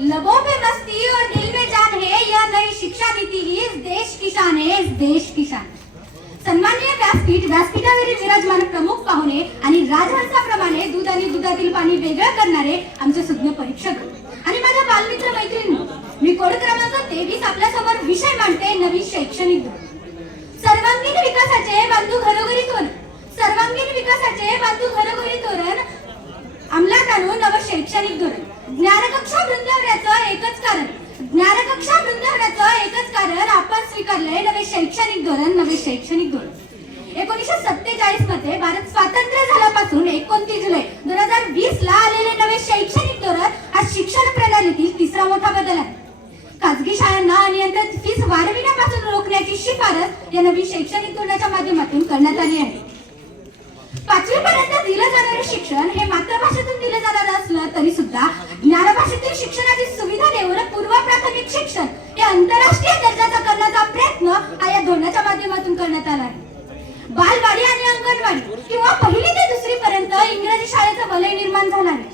लबों पे मस्ती और दिल में जान है यह नई शिक्षा नीति ही इस देश की शान है इस देश की शान। सन्माननीय व्यासपीठ व्यासपीठावरील विराजमान प्रमुख पाहुणे आणि राजहंसाप्रमाणे दूध आणि दुधातील पाणी वेगळं करणारे आमचे सुज्ञ परीक्षक. आणि माझ्या बालमित्र मैत्रिणी मी कोड क्रमांक तेवीस आपल्यासमोर विषय मांडते नवीन शैक्षणिक धोरण. सर्वांगीण विकासाचे बांधू घरोघरी तोरण सर्वांगीण विकासाचे बांधू घरोघरी तोरण अंमलात आणून नवं शैक्षणिक धोरण. ज्ञानकक्षा वृंदावण्याचं एकच कारण. ज्ञानकक्षा वृंदावण्याचं एकच कारण आपण स्वीकारलंय नवे शैक्षणिक धोरण नवे शैक्षणिक धोरण. एकोणीसशे सत्तेचाळीसमध्ये भारत स्वातंत्र्य झाल्यापासून एकोणतीस जुलै दोन हजार वीस ला आलेले नवे शैक्षणिक धोरण हा शिक्षण प्रणालीतील तिसरा मोठा बदल आहे. खाजगी शाळांना अनियंत्रित फीस वाढविण्यापासून रोखण्याची शिफारस या नवीन शैक्षणिक धोरणाच्या माध्यमातून करण्यात आली आहे. पाचवी पर्यंत दिलं जाणारे शिक्षण हे मातृभाषेतून दिलं जाणार असलं तरी सुद्धा सुविधा पूर्व प्राथमिक शिक्षण हे आंतरराष्ट्रीय दर्जाचा करण्याचा प्रयत्न हा या धोरणाच्या माध्यमातून करण्यात आला आहे. बालवाडी आणि अंगणवाडी किंवा पहिली ते दुसरी पर्यंत इंग्रजी शाळेचं वलय निर्माण झालं आहे.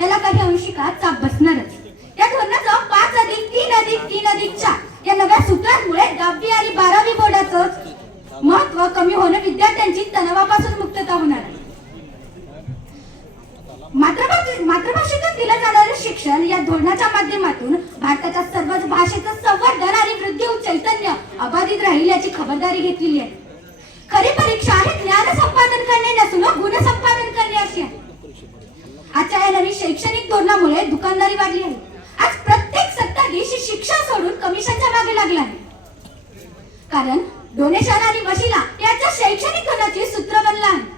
याला काही अंशिका चाप बसणारच. या धोरणाचं पाच अधिक तीन अधिक तीन अधिक चार या नव्या सूत्रांमुळे दहावी आणि बारावी बोर्डाचं महत्त्व कमी होणं विद्यार्थ्यांची तणावापासून मुक्तता होणार आहे. मातृभाषेत मातृभाषेतून दिलं जाणारं शिक्षण या धोरणाच्या माध्यमातून भारताच्या सर्वच भाषेचं संवर्धन आणि वृद्धी चैतन्य अबाधित राहील याची खबरदारी घेतलेली आहे. खरी परीक्षा आहे ज्ञान संपादन करणे नसून गुण संपादन करणे अशी आहे. आजच्या या नवीन शैक्षणिक धोरणामुळे दुकानदारी वाढली आहे. आज प्रत्येक सत्ताधीश शिक्षण सोडून कमिशनच्या मागे लागला आहे. कारण डोनेशन आणि वशिला याच्या शैक्षणिक धोरणाची सूत्र बनला आहे.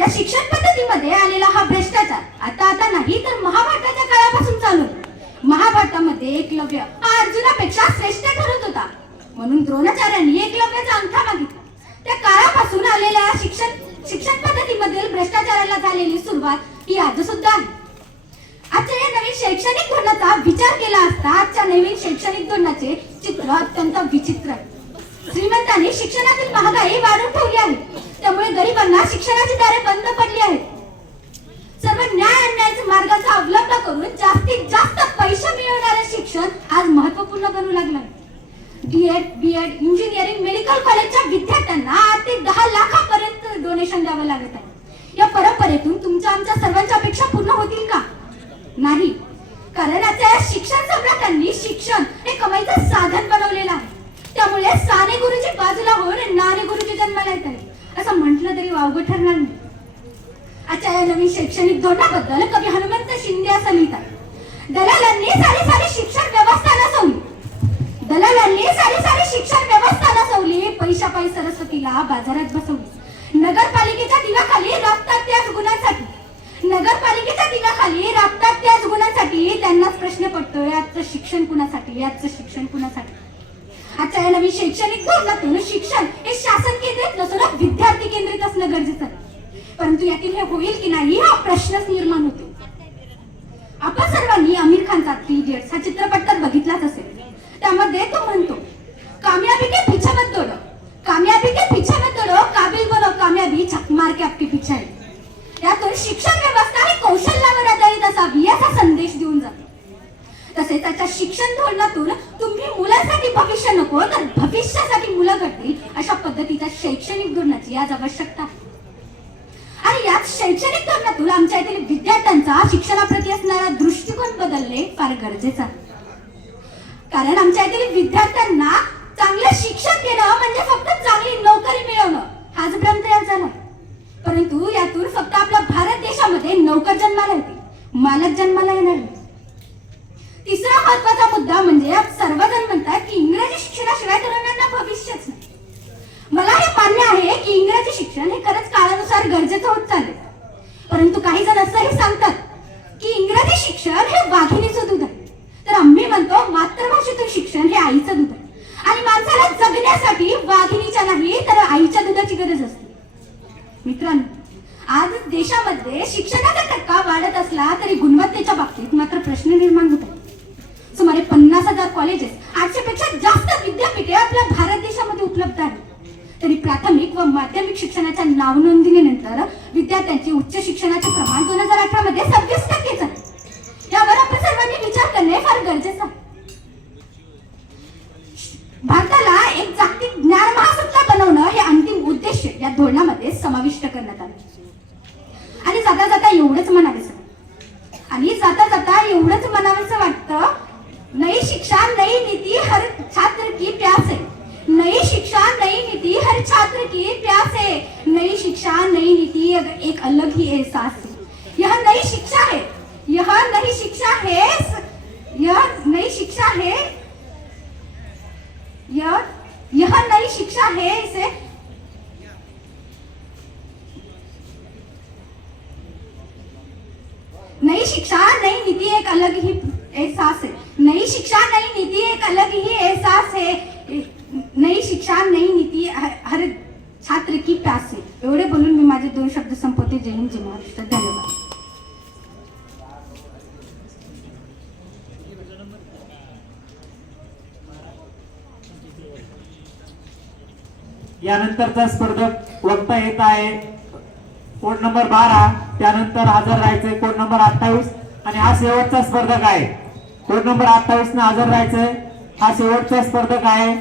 या शिक्षण पद्धतीमध्ये आलेला हा भ्रष्टाचार आता आता नाही तर महाभारताच्या काळापासून चालू आहे. महाभारतामध्ये एकलव्य हा अर्जुनापेक्षा श्रेष्ठ ठरत होता. म्हणून द्रोणाचार्यांनी एकलव्याचा अंगठा मागितला. त्या काळापासून आलेल्या शिक्षण शिक्षण पद्धतीमधील भ्रष्टाचाराला झालेली सुरुवात ही आज सुद्धा आहे. आजच्या या नवीन शैक्षणिक धोरणाचा विचार केला असता आजच्या नवीन शैक्षणिक धोरणाचे चित्र अत्यंत विचित्र आहे. श्रीमंतांनी शिक्षणातील महागाई वाढून ठेवली आहे. त्यामुळे गरिबांना शिक्षणाची दारे बंद पडली आहेत. सर्व न्याय आणण्याच्या मार्गाचा अवलंब करून जास्तीत जास्त पैसे मिळवणारे शिक्षण आज महत्त्वपूर्ण बनू लागलं आहे डीएड बीएड इंजिनिअरिंग मेडिकल कॉलेजच्या विद्यार्थ्यांना आठ ते दहा लाखापर्यंत डोनेशन द्यावं लागत आहे. या परंपरेतून तुमच्या आमच्या सर्वांच्या अपेक्षा पूर्ण होतील का? नाही. कारण आता या शिक्षण सम्राटांनी शिक्षण हे कमाईचं साधन बनवलेलं आहे. त्यामुळे साने गुरुजी बाजूला होऊन नाणे गुरुजी जन्माला येत आहे असं म्हटलं तरी वावगं ठरणार नाही. आजच्या या नवीन शैक्षणिक धोरणाबद्दल कवी हनुमंत शिंदे असं लिहितात. दलालांनी सारी सारी शिक्षण व्यवस्था नसवली. दलालांनी सारी सारी शिक्षण व्यवस्था नसवली. पैशापायी सरस्वतीला बाजारात बसवली. नगरपालिकेच्या दिवाखाली राबतात त्याच गुणांसाठी. नगरपालिकेच्या दिवाखाली राबतात त्याच गुणांसाठी. त्यांनाच प्रश्न पडतोय आजचं शिक्षण कुणासाठी आजचं शिक्षण कुणासाठी? नवीन शैक्षणिक धोरणातून शिक्षण हे शासन केंद्रित नसून विद्यार्थी केंद्रित असणं गरजेचं आहे. परंतु यातील हे होईल की नाही हा प्रश्नच निर्माण होतो. आपण सर्वांनी आमिर खानचा थ्री इडियट्स हा चित्रपट तर बघितलाच असेल. त्यामध्ये तो म्हणतो कामयाबी के पीछे मत दौड़ो. कामयाबी के पीछे मत दौड़ो काबिल बनो कामयाबी छक मार के आपके पीछे आहे यातून शिक्षण व्यवस्था ही कौशल्यावर आधारित असावी याचा संदेश देऊन जातो. तसेच त्याच्या शिक्षण धोरणातून भविष्य नको तर भविष्यासाठी मुलं घडतील अशा पद्धतीच्या शैक्षणिक धोरणाची आज आवश्यकता आणि याच शैक्षणिक धोरणातून आमच्या येथील विद्यार्थ्यांचा शिक्षणाप्रती असणारा दृष्टिकोन बदलणे फार गरजेचं आहे. कारण आमच्या येथील विद्यार्थ्यांना चांगलं शिक्षण घेणं म्हणजे फक्त चांगली नोकरी मिळवणं हाच भ्रम तयार झाला. परंतु यातून फक्त आपल्या भारत देशामध्ये नोकर जन्माला येते मालक जन्माला येणार तिसरा महत्त्वाचा मुद्दा म्हणजे सर्वजण म्हणतात की इंग्रजी शिक्षणाशिवाय तरुणांना भविष्यच नाही मला हे मान्य आहे की इंग्रजी शिक्षण हे खरंच काळानुसार गरजेचं होत चालले परंतु काही जण असंही सांगतात की इंग्रजी शिक्षण हे वाघिणीचं दूध आहे. तर आम्ही म्हणतो मातृभाषेतून शिक्षण हे आईचं दूध आहे. आणि माणसाला जगण्यासाठी वाघिणीच्या नाही तर आईच्या दुधाची गरज असते. मित्रांनो आज देशामध्ये शिक्षणाचा टक्का वाढत असला तरी गुणवत्तेच्या बाबतीत मात्र प्रश्न निर्माण होत आहे सुमारे पन्नास हजार कॉलेजेस भारताला एक जागतिक ज्ञान महासत्ता बनवणं हे अंतिम उद्देश या धोरणामध्ये समाविष्ट करण्यात आले. आणि जाता जाता एवढंच म्हणावेस आणि जाता जाता एवढंच म्हणावंसं वाटतं नई शिक्षा नई नीती हर छात्र की प्यास. है नई शिक्षा नई नीति हर छात्र की प्यास. है नई शिक्षा नई नीति अगर एक अलग ही एहसास है. यह नई शिक्षा है. यह नई शिक्षा है यह नई शिक्षा है यह यह नई शिक्षा है इसे। नई शिक्षा नई नीति एक अलग ही एहसास है। नई शिक्षा नई नीति एक अलग ही एहसास है। नई शिक्षा नई नीति हर हर छात्र की प्यास। है एवढे बोलून मी माझे दोन शब्द संपवते. जय हिंद जय महाराष्ट्र. धन्यवाद. यानंतरचा स्पर्धक वक्ता येत आहे. कोड नंबर बारा? त्यानंतर हजर राहायचंय कोड नंबर अठ्ठावीस? आणि हा शेवटचा स्पर्धक आहे. कोड नंबर अठ्ठावीस ने हजर राहायचंय? हा शेवटचा स्पर्धक आहे.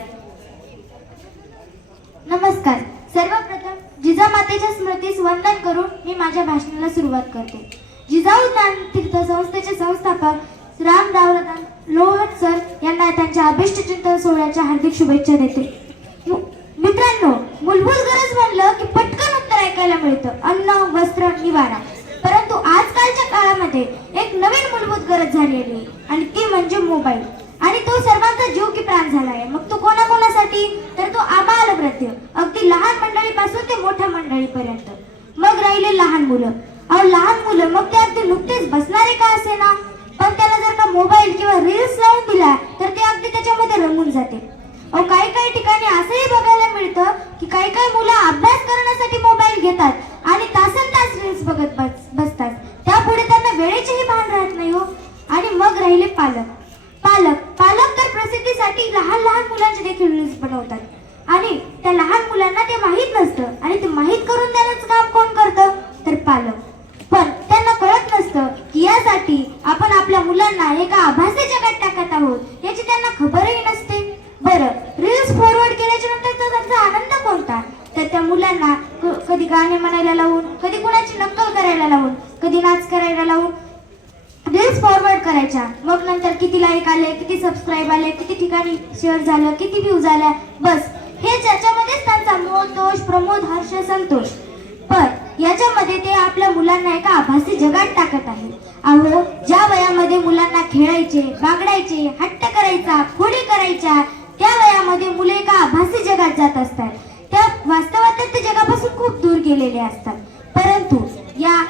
नमस्कार. सर्वप्रथम जिजामातेच्या स्मृतीस वंदन करून मी माझ्या भाषणाला सुरुवात करते. जिजाऊ ज्ञान तीर्थ संस्थेचे संस्थापक राम रामराव लोहट सर यांना त्यांच्या अभिष्ट चिंतन सोहळ्याच्या हार्दिक शुभेच्छा देते मु- मित्रांनो मूलभूत गरज म्हणलं की पटकन उत्तर ऐकायला मिळतं अन्न वस्त्र निवारा परंतु आजकालच्या काळामध्ये एक नवीन मूलभूत गरज झालेली आहे. आणि ती म्हणजे मोबाईल. आणि तो सर्वांचा जीव की प्राण झाला आहे. मग तो कोणाकोणासाठी? तर तो आबाल वृद्ध. अगदी लहान मंडळीपासून ते मोठ्या मंडळीपर्यंत. मग राहिले लहान मुलं. अहो लहान मुलं मग ते अगदी नुकतेच बसणारे का असे ना पण त्याला जर का मोबाईल किंवा रील्स लावून दिला तर ते अगदी त्याच्यामध्ये रमून जाते. अहो काही काही ठिकाणी असंही बघायला मिळतं की काही काही मुलं अभ्यास करण्यासाठी मोबाईल घेतात आणि तासन तास रील्स बघत बस बसतात. त्यापुढे त्यांना वेळेचेही भान राहत नाही हो. आणि मग राहिले पालक. पालक पालक तर प्रसिद्धीसाठी लहान लहान मुलांचे देखील रील्स बनवतात. आणि त्या लहान मुलांना ते माहीत नसतं. आणि ते माहीत करून देण्याचं काम कोण करतं? तर पालक. पण त्यांना कळत नसतं की यासाठी आपण आपल्या मुलांना एका आभासी जगात टाकत आहोत? याची त्यांना खबरही नसते. बरं रील्स फॉरवर्ड केल्याच्यानंतर त्यांचा आनंद कोणता? तर त्या मुलांना कधी गाणे म्हणायला लावून कधी कुणाची नक्कल करायला लावून कधी नाच करायला लावून रील्स फॉरवर्ड करायच्या. मग नंतर किती लाईक आले किती सबस्क्राईब आले किती ठिकाणी शेअर झालं किती व्ह्यूज आल्या बस. हे ज्याच्यामध्येच त्यांचा मोह दोष प्रमोद हर्ष संतोष. पण याच्यामध्ये ते आपल्या मुलांना एका आभासी जगात टाकत आहे अहो ज्या वयामध्ये मुलांना खेळायचे बागडायचे हट्ट करायचा खोडी करायच्या त्या वयामध्ये मुले एका आभासी जगात जात असतात त्या वास्तवात तर ते जगापासून खूप दूर गेलेले असतात परंतु या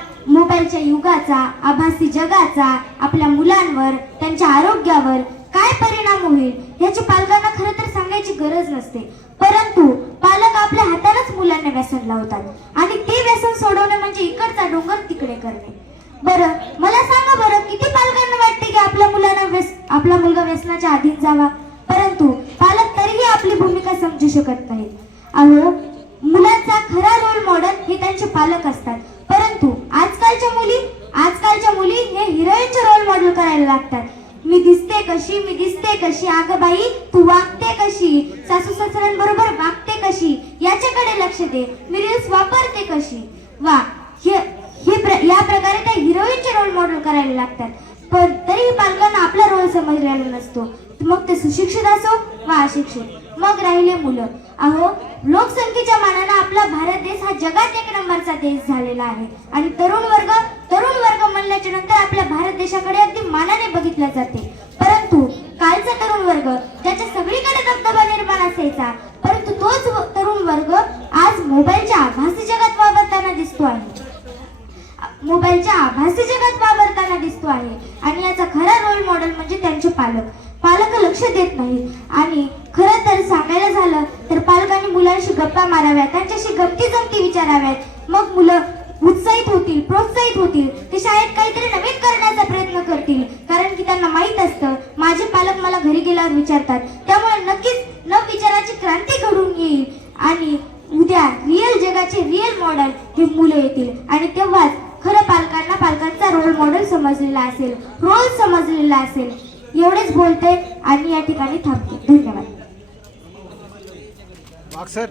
जगाचा आभासी जगाचा आपल्या मुलांवर त्यांच्या आरोग्यावर काय परिणाम होईल याची पालकांना खरं तर सांगायची गरज नसते. परंतु पालक आपल्या हातालाच मुलांना व्यसन लावतात आणि ते व्यसन सोडवणे म्हणजे इकडचा डोंगर तिकडे करणे. बरं मला सांगा बरं किती पालकांना वाटते की आपल्या मुलांना व्यस आपला मुलगा व्यसनाच्या अधीन जावा? परंतु पालक तरीही आपली भूमिका समजू शकत नाहीत. अहो मुलांचा खरा रोल मॉडेल हे त्यांचे पालक असतात परंतु आजकालच्या मुली आजकालच्या मुली हे हिरोईनचे रोल मॉडेल करायला लागतात मी दिसते कशी मी दिसते कशी अगं बाई तू वागते कशी सासू सासऱ्यांबरोबर वागते कशी याच्याकडे लक्ष दे मी रील्स वापरते कशी? वा हे हे प्र, या प्रकारे त्या हिरोईनचे रोल मॉडेल करायला लागतात. पण तरीही पालकांना आपला रोल समजलेला नसतो. मग ते सुशिक्षित असो वा अशिक्षित. मग राहिले मुलं. अहो लोकसंख्येच्या मानानं आपला भारत देश हा जगात एक नंबरचा देश झालेला आहे. आणि तरुण वर्ग तरुण वर्ग म्हणल्याच्या नंतर आपल्या भारत देशाकडे अगदी मानाने बघितले जाते. परंतु कालचा तरुण वर्ग ज्याच्या सगळीकडे दबदबा निर्माण असायचा परंतु तोच व- तरुण वर्ग आज मोबाईलच्या आभासी जगात वावरताना दिसतो आहे. मोबाईलच्या आभासी जगात वावरताना दिसतो आहे. आणि याचा खरा रोल मॉडेल म्हणजे त्यांचे पालक. पालक लक्ष देत नाही. आणि खरं तर सांगायला झालं तर पालकांनी मुलांशी गप्पा माराव्या त्यांच्याशी गमती जमती विचाराव्यात मग मुलं उत्साहित होतील प्रोत्साहित होतील. ते शाळेत काहीतरी नवीन करण्याचा प्रयत्न करतील. कारण की त्यांना माहीत असतं माझे पालक मला घरी गेल्यावर विचारतात. त्यामुळे नक्कीच न विचाराची क्रांती घडून येईल आणि उद्या रिअल जगाचे रिअल मॉडेल हे मुलं येतील आणि तेव्हाच खरं पालकांना पालकांचा रोल मॉडेल समजलेला असेल रोल समजलेला असेल एवढेच बोलते आणि या ठिकाणी थांबते. धन्यवाद. सर.